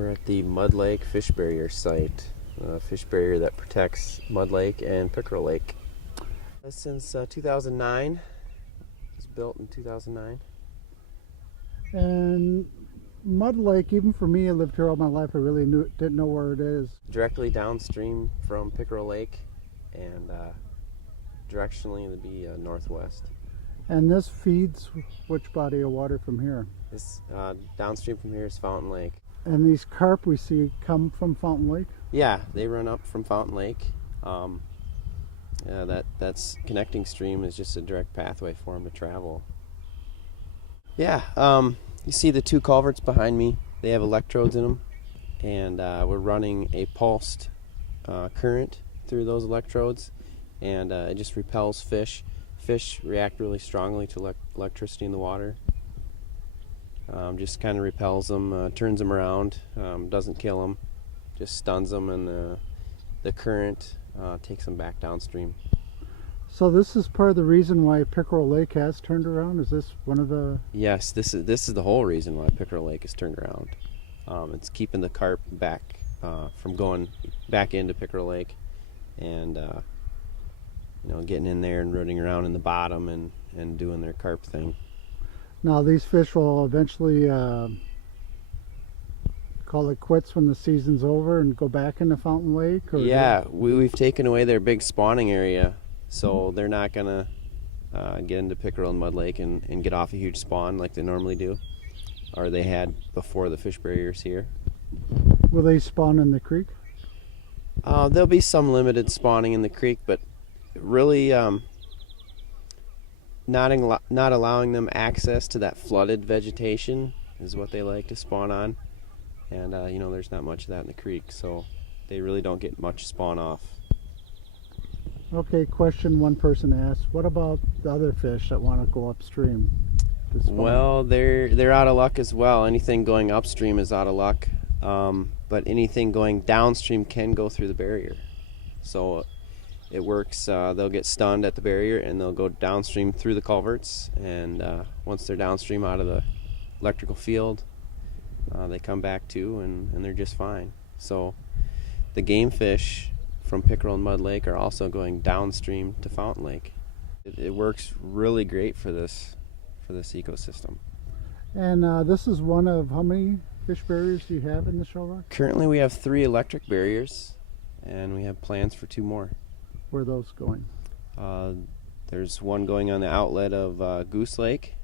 We're at the Mud Lake Fish Barrier site, a fish barrier that protects Mud Lake and Pickerel Lake. Since 2009, it was built in 2009. And Mud Lake, even for me, I lived here all my life, I really didn't know where it is. Directly downstream from Pickerel Lake, and directionally it would be northwest. And this feeds which body of water from here? This downstream from here is Fountain Lake. And these carp we see come from Fountain Lake? Yeah, they run up from Fountain Lake. That's connecting stream is just a direct pathway for them to travel. Yeah, you see the two culverts behind me. They have electrodes in them, and we're running a pulsed current through those electrodes, and it just repels fish. Fish react really strongly to electricity in the water. Just kind of repels them, turns them around, doesn't kill them, just stuns them, and the current takes them back downstream. So this is part of the reason why Pickerel Lake has turned around? Is this one of the... Yes, this is the whole reason why Pickerel Lake is turned around. It's keeping the carp back from going back into Pickerel Lake, and getting in there and rooting around in the bottom and doing their carp thing. Now these fish will eventually call it quits when the season's over and go back into Fountain Lake? Or yeah, we've taken away their big spawning area, so they're not going to get into Pickerel and Mud Lake and get off a huge spawn like they normally do, or they had before the fish barriers here. Will they spawn in the creek? There'll be some limited spawning in the creek, but really not allowing them access to that flooded vegetation is what they like to spawn on. And there's not much of that in the creek, so they really don't get much spawn off. Okay, question one person asked, what about the other fish that want to go upstream to spawn? Well, they're out of luck as well. Anything going upstream is out of luck, but anything going downstream can go through the barrier. So it works. They'll get stunned at the barrier and they'll go downstream through the culverts, and once they're downstream out of the electrical field, they come back too, and they're just fine. So the game fish from Pickerel and Mud Lake are also going downstream to Fountain Lake. It works really great for this ecosystem. And this is one of how many fish barriers do you have in the Shell Rock? Currently we have 3 electric barriers, and we have plans for 2 more. Where are those going? There's one going on the outlet of Goose Lake,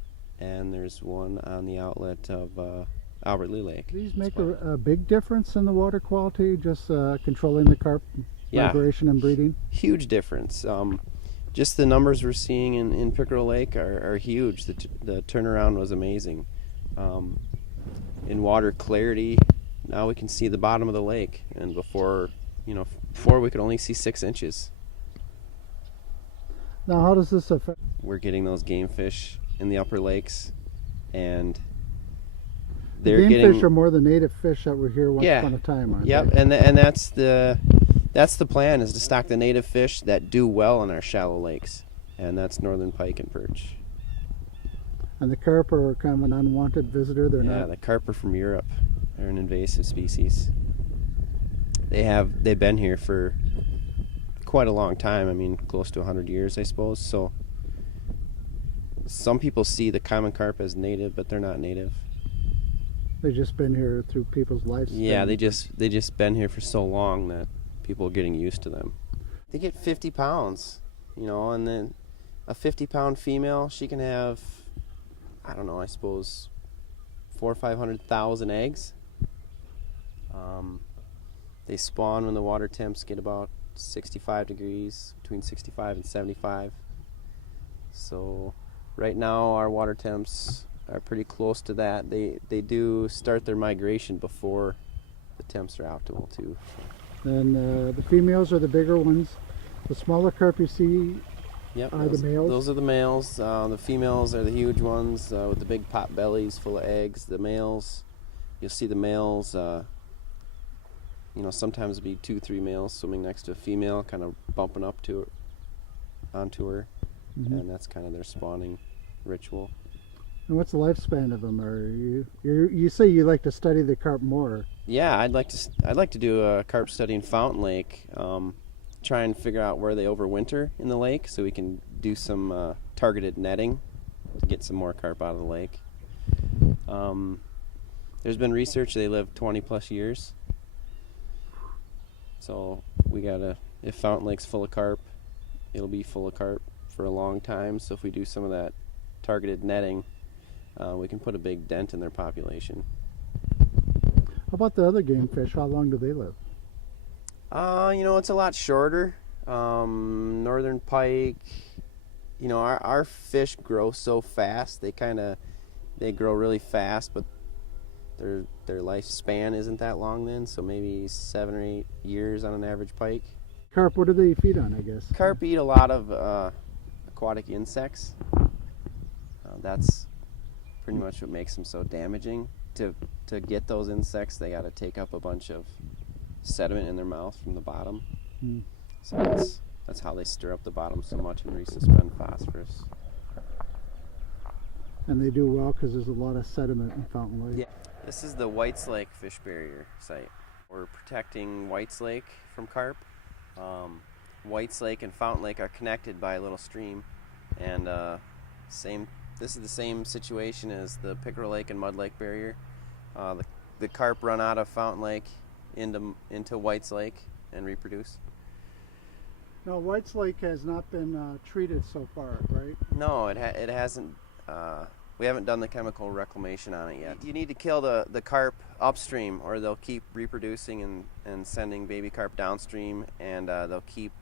and there's one on the outlet of Albert Lee Lake. Do these make a big difference in the water quality, just controlling the carp migration and breeding? Huge difference. Just the numbers we're seeing in Pickerel Lake are huge. The turnaround was amazing. In water clarity, now we can see the bottom of the lake, and before we could only see 6 inches. Now how does this affect? We're getting those game fish in the upper lakes, and Game fish are more the native fish that were here once upon a time, aren't Yep, they? and that's the plan, is to stock the native fish that do well in our shallow lakes, and that's northern pike and perch. And the carp are kind of an unwanted visitor. They're not. Yeah, the carp are from Europe. They're an invasive species. They've been here for quite a long time. I mean, close to 100 years, I suppose. So some people see the common carp as native, but they're not native. They've just been here through people's lives. Yeah, they just been here for so long that people are getting used to them. They get 50 pounds, and then a 50-pound female, she can have, I don't know, I suppose 400,000 or 500,000 eggs. They spawn when the water temps get about 65 degrees, between 65 and 75. So right now our water temps are pretty close to that. They do start their migration before the temps are optimal too. And the females are the bigger ones. The smaller carp you see are the males? Those are the males. The females are the huge ones with the big pot bellies full of eggs. The males, you'll see the males, sometimes it'll be 2-3 males swimming next to a female, kind of bumping up onto her, and that's kind of their spawning ritual. And what's the lifespan of them? Or you say you like to study the carp more? Yeah, I'd like to do a carp study in Fountain Lake. Try and figure out where they overwinter in the lake, so we can do some targeted netting to get some more carp out of the lake. There's been research they live 20 plus years, so we gotta. If Fountain Lake's full of carp, it'll be full of carp for a long time. So if we do some of that targeted netting, we can put a big dent in their population. How about the other game fish? How long do they live? It's a lot shorter. Northern pike. Our fish grow so fast. They grow really fast, but their lifespan isn't that long then. So maybe 7 or 8 years on an average pike. Carp, what do they feed on, I guess? Carp eat a lot of aquatic insects. That's pretty much what makes them so damaging. To get those insects, they got to take up a bunch of sediment in their mouth from the bottom. So that's how they stir up the bottom so much and resuspend phosphorus. And they do well because there's a lot of sediment in Fountain Lake. Yeah. This is the Whites Lake fish barrier site. We're protecting Whites Lake from carp. Whites Lake and Fountain Lake are connected by a little stream, and this is the same situation as the Pickerel Lake and Mud Lake barrier. The carp run out of Fountain Lake into Whites Lake and reproduce. Now, White's Lake has not been treated so far, right? No, it hasn't. We haven't done the chemical reclamation on it yet. You need to kill the carp upstream, or they'll keep reproducing and sending baby carp downstream, and they'll keep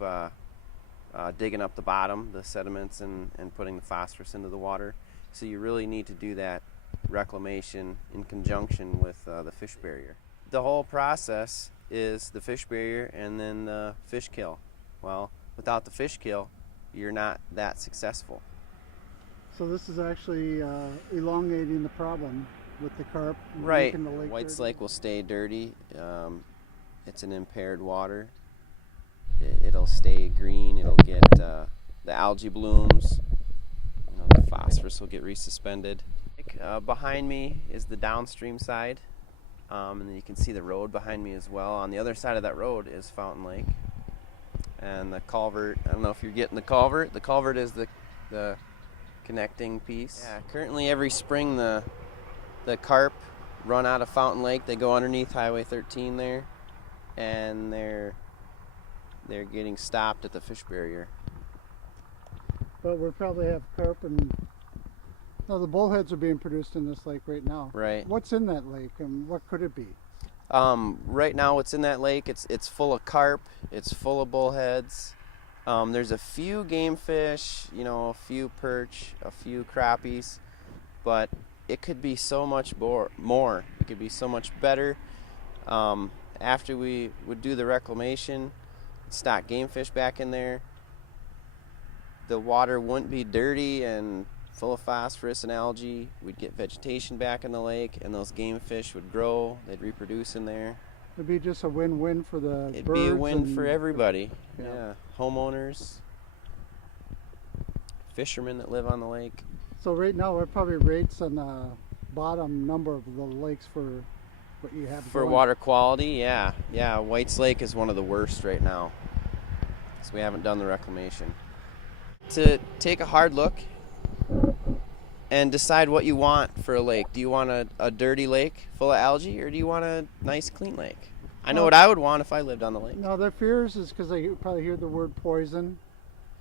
digging up the bottom, the sediments, and putting the phosphorus into the water. So you really need to do that reclamation in conjunction with the fish barrier. The whole process is the fish barrier and then the fish kill. Well, without the fish kill, you're not that successful. So this is actually elongating the problem with the carp. Right. Making the lake Whites dirty. Lake will stay dirty. It's an impaired water. It'll stay green. It'll get the algae blooms. The phosphorus will get resuspended. Behind me is the downstream side, and then you can see the road behind me as well. On the other side of that road is Fountain Lake, and the culvert. I don't know if you're getting the culvert. The culvert is the connecting piece. Yeah. Currently, every spring the carp run out of Fountain Lake. They go underneath Highway 13 there, and they're getting stopped at the fish barrier. But we'll probably have carp and the bullheads are being produced in this lake right now. Right. What's in that lake and what could it be? Right now, what's in that lake? It's full of carp. It's full of bullheads. There's a few game fish, a few perch, a few crappies, but it could be so much more. It could be so much better. After we would do the reclamation, stock game fish back in there, the water wouldn't be dirty and full of phosphorus and algae. We'd get vegetation back in the lake, and those game fish would grow. They'd reproduce in there. It'd be just a win-win for the It'd birds. be a win for everybody. Yeah. Yeah. Homeowners, fishermen that live on the lake. So right now, it probably rates on the bottom number of the lakes for what you have For going. water quality, yeah. Whites Lake is one of the worst right now, so we haven't done the reclamation. To take a hard look and decide what you want for a lake. Do you want a dirty lake full of algae, or do you want a nice clean lake? I know what I would want if I lived on the lake. No, their fears is because they probably hear the word poison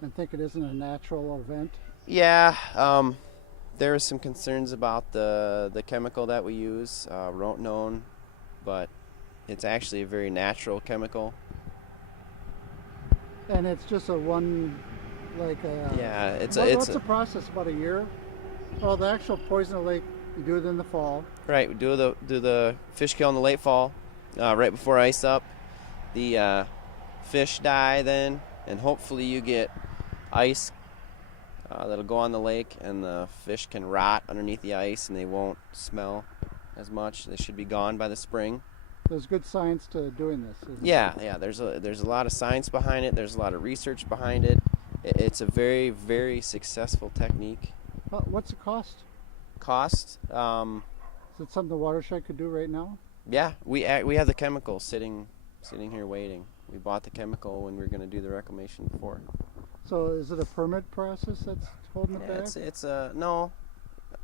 and think it isn't a natural event. Yeah, there are some concerns about the chemical that we use, rotenone, but it's actually a very natural chemical. And it's just what's the process? About a year? Well, the actual poison of the lake, you do it in the fall. Right, we do the fish kill in the late fall, right before ice up. The fish die then, and hopefully you get ice that'll go on the lake, and the fish can rot underneath the ice, and they won't smell as much. They should be gone by the spring. There's good science to doing this, isn't Yeah. There's a lot of science behind it. There's a lot of research behind it. It's a very, very successful technique. What's the cost? cost. Is it something the watershed could do right now? Yeah, we have the chemical sitting here waiting. We bought the chemical when we were going to do the reclamation before. So is it a permit process that's holding it back? It's a no.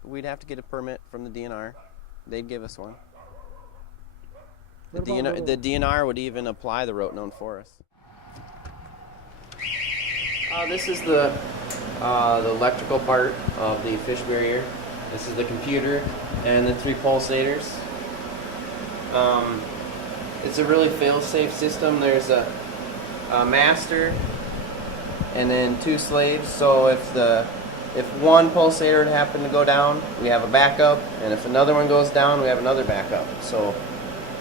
We'd have to get a permit from the DNR. They'd give us one. The DNR would even apply the rotenone for us. This is the electrical part of the fish barrier. This is the computer and the 3 pulsators. It's a really fail-safe system. There's a master and then 2 slaves. So if one pulsator would happen to go down, we have a backup, and if another one goes down, we have another backup. So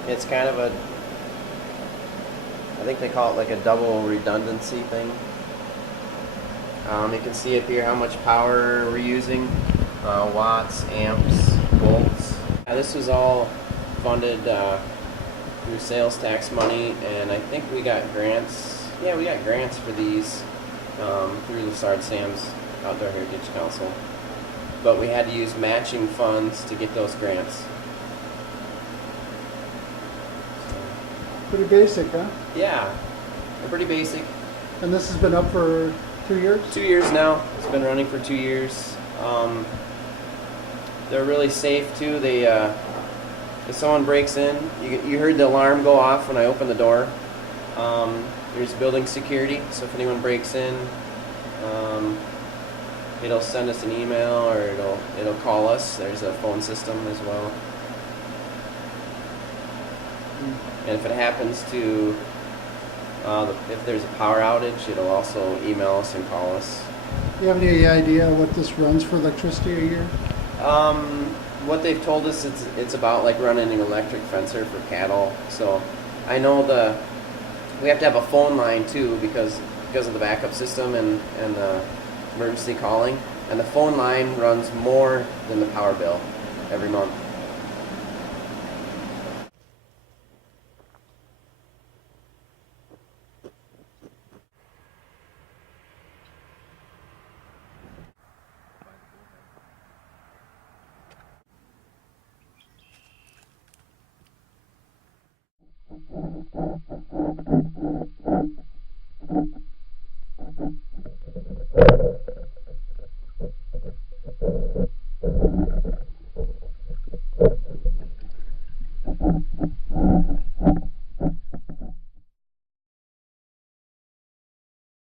it's kind of I think they call it like a double redundancy thing. You can see up here how much power we're using, watts, amps, volts. This was all funded through sales tax money, and I think we got grants. Yeah, we got grants for these through the Sard Sam's Outdoor Heritage Council. But we had to use matching funds to get those grants. Pretty basic, huh? Yeah, they're pretty basic. And this has been up for 2 years? 2 years now. It's been running for 2 years. They're really safe too. They if someone breaks in, you heard the alarm go off when I opened the door. There's building security, so if anyone breaks in, it'll send us an email or it'll call us. There's a phone system as well. And if it happens to if there's a power outage, it'll also email us and call us. Do you have any idea what this runs for electricity a year? What they've told us, it's about like running an electric fencer for cattle. So I know we have to have a phone line too because of the backup system and the emergency calling. And the phone line runs more than the power bill every month.